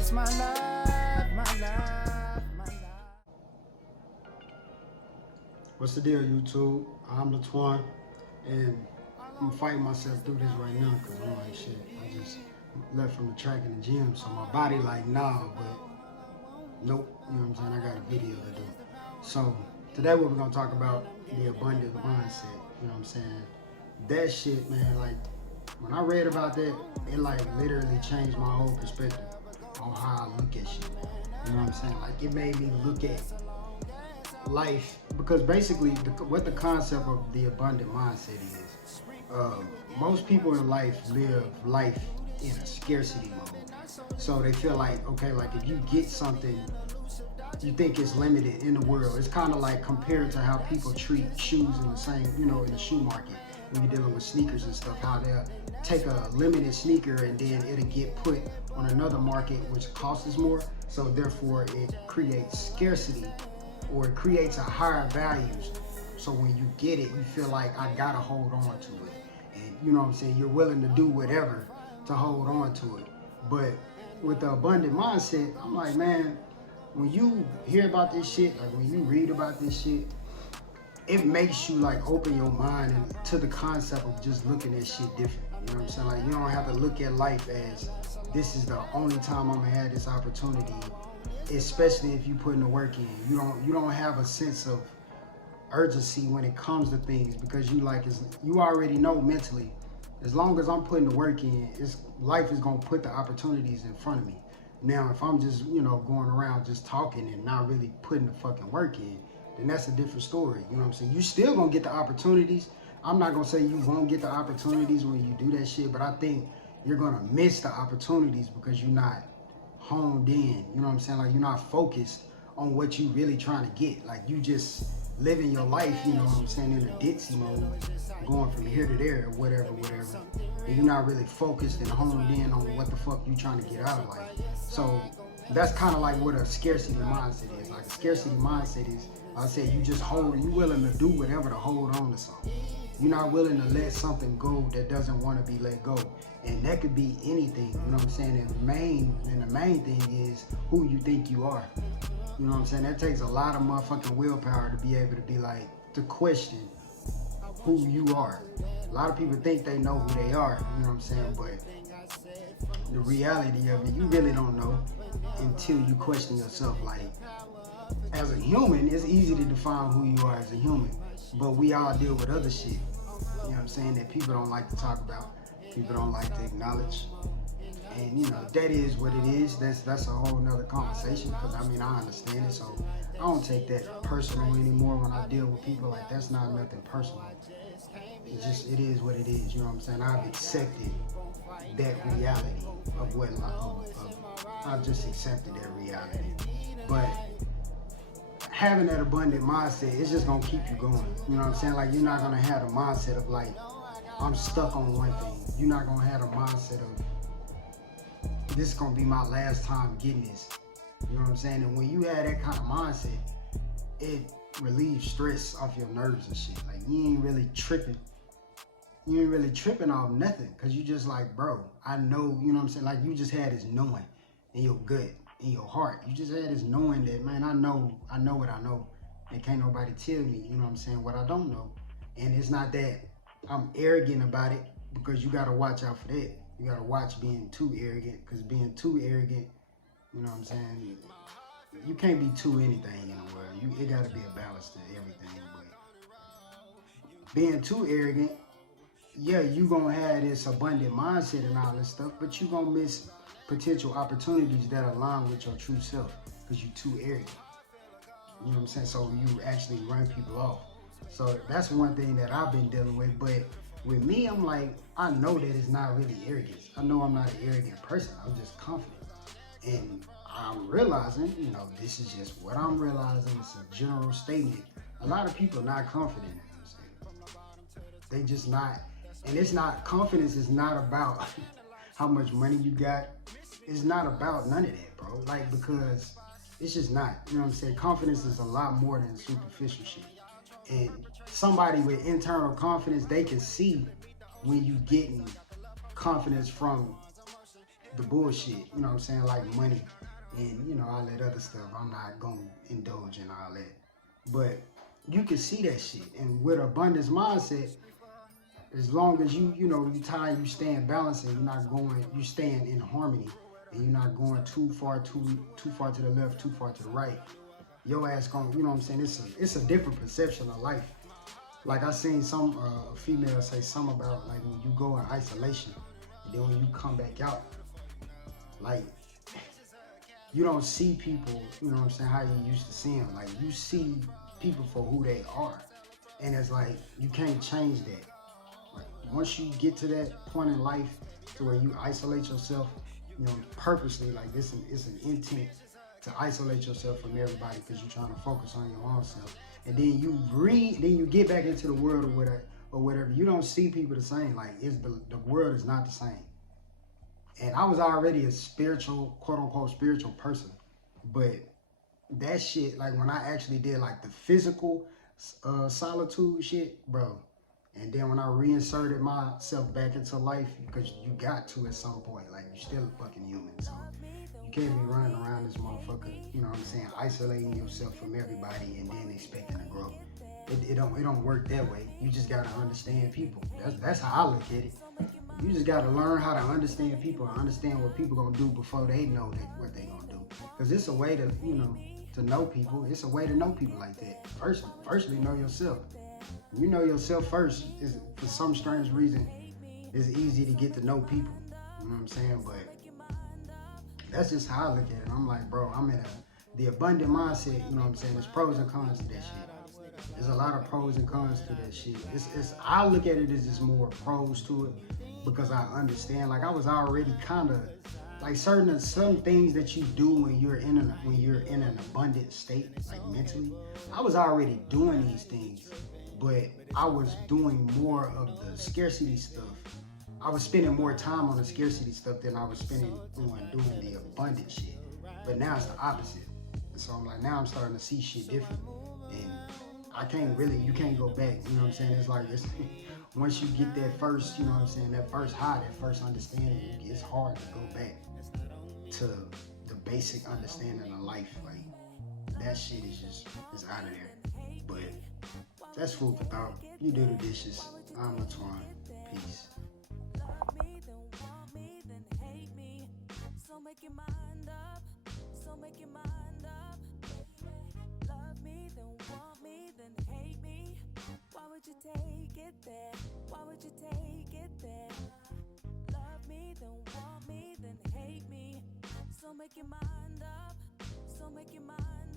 It's my life, my life, my life. What's the deal, YouTube? I'm LATWAN, and I'm fighting myself through this right now because I'm like, shit, I just left from the track and the gym, so my body like, nah, but nope, you know what I'm saying? I got a video to do. So today what we're gonna talk about, the abundant mindset, you know what I'm saying? That shit, man, like, when I read about that, it like literally changed my whole perspective on how I look at shit. You know what I'm saying? Like, it made me look at life, because basically what the concept of the abundant mindset is, most people in life live life in a scarcity mode. So they feel like, okay, like if you get something you think it's limited in the world, it's kind of like compared to how people treat shoes in the same, you know, in the shoe market when you're dealing with sneakers and stuff, how they'll take a limited sneaker and then it'll get put on another market which costs more, so therefore it creates scarcity, or it creates a higher values. So when you get it, you feel like I gotta hold on to it. And you know what I'm saying, you're willing to do whatever to hold on to it. But with the abundant mindset, I'm like, man, when you hear about this shit, like when you read about this shit, it makes you like open your mind to the concept of just looking at shit different. You know what I'm saying? Like, you don't have to look at life as this is the only time I'm gonna have this opportunity, especially if you put in the work in. You don't have a sense of urgency when it comes to things, because you already know mentally, as long as I'm putting the work in, life is gonna put the opportunities in front of me. Now, if I'm just, you know, going around just talking and not really putting the fucking work in, then that's a different story. You know what I'm saying? You still gonna get the opportunities. I'm not gonna say you won't get the opportunities when you do that shit, but I think you're gonna miss the opportunities because you're not honed in. You know what I'm saying? Like, you're not focused on what you really trying to get. Like, you just living your life, you know what I'm saying, in a ditzy mode, going from here to there, or whatever. And you're not really focused and honed in on what the fuck you trying to get out of life. So that's kind of like what a scarcity mindset is. Like, a scarcity mindset is, I said, you willing to do whatever to hold on to something. You're not willing to let something go that doesn't want to be let go. And that could be anything, you know what I'm saying? And the main thing is who you think you are. You know what I'm saying? That takes a lot of motherfucking willpower to be able to be like, to question who you are. A lot of people think they know who they are, you know what I'm saying? But the reality of it, you really don't know until you question yourself. Like, as a human, it's easy to define who you are as a human, but we all deal with other shit, you know what I'm saying, that people don't like to talk about, people don't like to acknowledge. And you know, that is what it is. That's a whole nother conversation, because I mean, I understand it, so I don't take that personal anymore when I deal with people. Like, that's not nothing personal. It is what it is, you know what I'm saying? I've accepted that reality of what I've just accepted that reality. But having that abundant mindset, it's just gonna keep you going. You know what I'm saying? Like, you're not gonna have the mindset of like, I'm stuck on one thing. You're not gonna have the mindset of, this is gonna be my last time getting this. You know what I'm saying? And when you have that kind of mindset, it relieves stress off your nerves and shit. Like, you ain't really tripping. You ain't really tripping off nothing, because you just like, bro, I know, you know what I'm saying? Like, you just had this knowing in your gut, in your heart. You just had this knowing that, man, I know what I know. And can't nobody tell me, you know what I'm saying, what I don't know. And it's not that I'm arrogant about it, because you gotta watch out for that. You gotta watch being too arrogant, because being too arrogant, you know what I'm saying, you can't be too anything in the world. It gotta be a balance to everything. But being too arrogant, yeah, you gonna have this abundant mindset and all this stuff, but you gonna miss potential opportunities that align with your true self, because you're too arrogant. You know what I'm saying? So you actually run people off. So that's one thing that I've been dealing with. But with me, I'm like, I know that it's not really arrogance. I know I'm not an arrogant person. I'm just confident. And I'm realizing, you know, this is just what I'm realizing. It's a general statement. A lot of people are not confident. You know what I'm saying? They just not. And it's not, confidence is not about how much money you got. It's not about none of that, bro. Like, because it's just not. You know what I'm saying? Confidence is a lot more than superficial shit. And somebody with internal confidence, they can see when you getting confidence from the bullshit, you know what I'm saying, like money and, you know, all that other stuff. I'm not gonna indulge in all that. But you can see that shit. And with abundance mindset, as long as you know, you tie, you staying balanced and you're not going, you staying in harmony and you're not going too far to the left, too far to the right, your ass going, you know what I'm saying? It's a different perception of life. Like I seen some female say something about like when you go in isolation and then when you come back out, like you don't see people, you know what I'm saying, how you used to see them. Like you see people for who they are. And it's like you can't change that. Like once you get to that point in life to where you isolate yourself, you know, purposely, like it's an intent to isolate yourself from everybody because you're trying to focus on your own self. And then you get back into the world or whatever. You don't see people the same. Like the world is not the same. And I was already a spiritual, quote unquote, spiritual person. But that shit, like when I actually did like the physical solitude shit, bro. And then when I reinserted myself back into life, because you got to at some point, like you're still a fucking human. So you can't be running around this motherfucker, you know what I'm saying, isolating yourself from everybody and then expecting to grow. It don't work that way. You just gotta understand people. That's how I look at it. You just gotta learn how to understand people and understand what people gonna do before they know what they gonna do. Cause it's a way to, you know, to know people. It's a way to know people like that. Firstly, know yourself. You know yourself first. Is for some strange reason, it's easy to get to know people. You know what I'm saying? But that's just how I look at it. I'm like, bro, I'm in the abundant mindset. You know what I'm saying? There's pros and cons to that shit. There's a lot of pros and cons to that shit. I look at it as just more pros to it because I understand. Like I was already kind of like some things that you do when you're in an abundant state, like mentally. I was already doing these things, but I was doing more of the scarcity stuff. I was spending more time on the scarcity stuff than I was spending on doing the abundant shit. But now it's the opposite. So I'm like, now I'm starting to see shit different. And you can't go back. You know what I'm saying? It's like, once you get that first, you know what I'm saying, that first high, that first understanding, it's hard to go back to the basic understanding of life. Like, that shit is out of there. But that's food for thought. You do the dishes. I'm LaTwan. Peace. So make your mind up, so make your mind up. Love me, then want me, then hate me. Why would you take it there? Why would you take it there? Love me, then want me, then hate me. So make your mind up, so make your mind